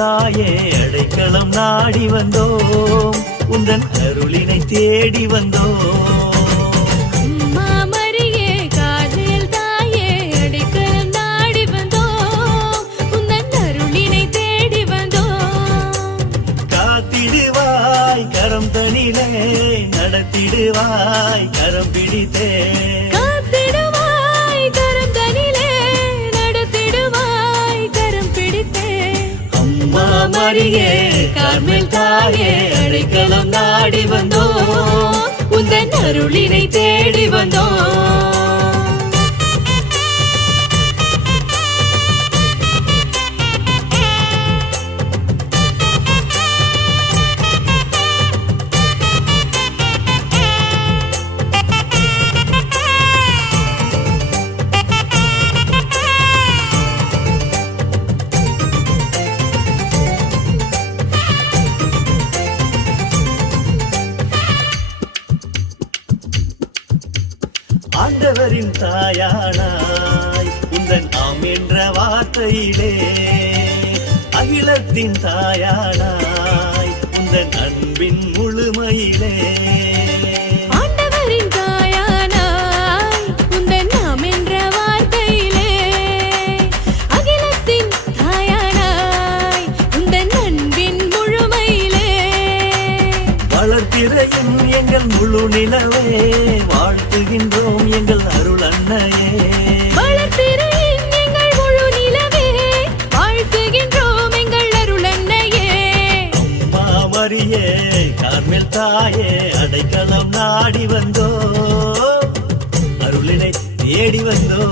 தாயே அடைக்கலம் நாடி வந்தோம், உந்தன் அருளினை தேடி வந்தோம். அம்மா மரியே கார்மேல் தாயே அடைக்கலம் நாடி வந்தோம், உந்தன் அருளினை தேடி வந்தோம். காத்திடுவாய் கரம் தனிலே, நடத்திடுவாய் கரம் பிடித்தே. காத்திடுவாய் கரம் தனிலே, நடத்திடுவாய் கரம் பிடித்தே. அம்மா மரியே கார்மேல் தாயே அடைக்கலம் நாடி வந்தோம், உந்தன் அருளினை தேடி வந்தோம். ஆண்டவரின் தாயானாய் உந்தன் ஆம் என்ற வார்த்தையிலே, அகிலத்தின் தாயானாய் உந்தன் அன்பின் முழுமையிலே. ஆண்டவரின் தாயானாய் உந்தன் ஆம் என்ற வார்த்தையிலே, அகிலத்தின் தாயானாய் உந்தன் அன்பின் முழுமையிலே. வளர்த்திரையும் எங்கள் முழு நிலவே, வாழ்த்துகின்றோம் எங்கள் அருள் அன்னையே. வளர்த்திரையின் எங்கள் முழு நிலவே, வாழ்த்துகின்றோம் எங்கள் அருள் அன்னையே. அம்மா மரியே கார்மேல் தாயே அடைக்கலம் நாடி வந்தோ, அருளினை தேடி வந்தோ.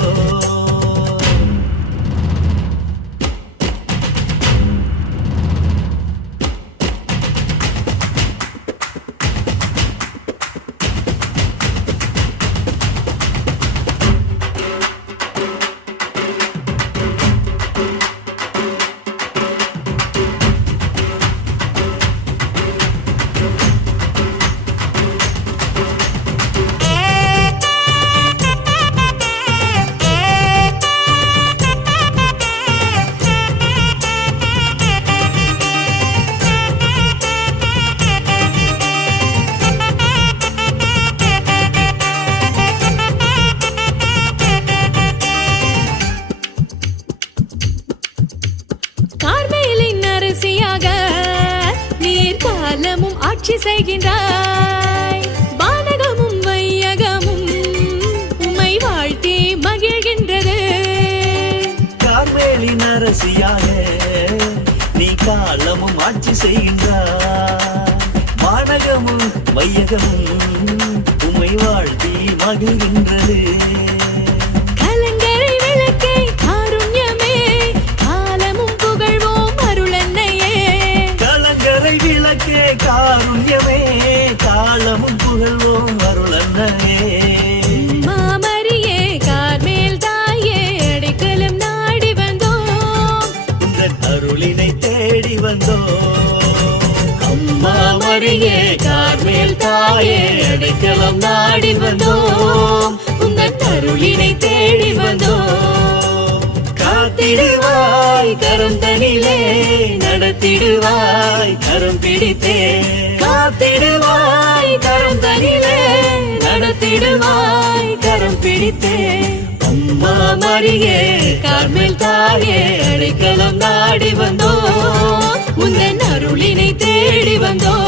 கார்மேலின் அரசியாக நீர் காலமும் ஆட்சி செய்கின்றாய், வானகமும் வையகமும் உம்மை வாழ்த்தி மகிழ்கின்றது. கார்மேலின் அரசியாக நீ காலமும் ஆட்சி செய்கின்றாய், வானகமும் வையகமும் உம்மை வாழ்த்தி மகிழ்கின்றது. கலங்கரை விளக்கே காருண்யமே, காலமும் புகழ்வோம் அருள் அன்னையே. கலங்கரை விளக்கே காருண்யமே, காலமும் புகழ்வோம் அருள் அன்னையே. அம்மா மரியே கார்மேல் தாயே அடைக்கலம் நாடி வந்தோம், உந்தன் அருளினை தேடி வந்தோம். அம்மா மரியே கார்மேல் தாயே அடைக்கலம் நாடி வந்தோம், உந்தன் அருளினை தேடி வந்தோம். காத்திடுவாய் கரம் தனிலே, நடத்திடுவாய் கரம் பிடித்தே. காத்திடுவாய் கரம் தனிலே, நடத்திடுவாய் கரம் பிடித்தே. அம்மா மரியே கார்மேல் தாயே அடைக்கலம் நாடி வந்தோம், உந்தன் அருளினை தேடி வந்தோம்.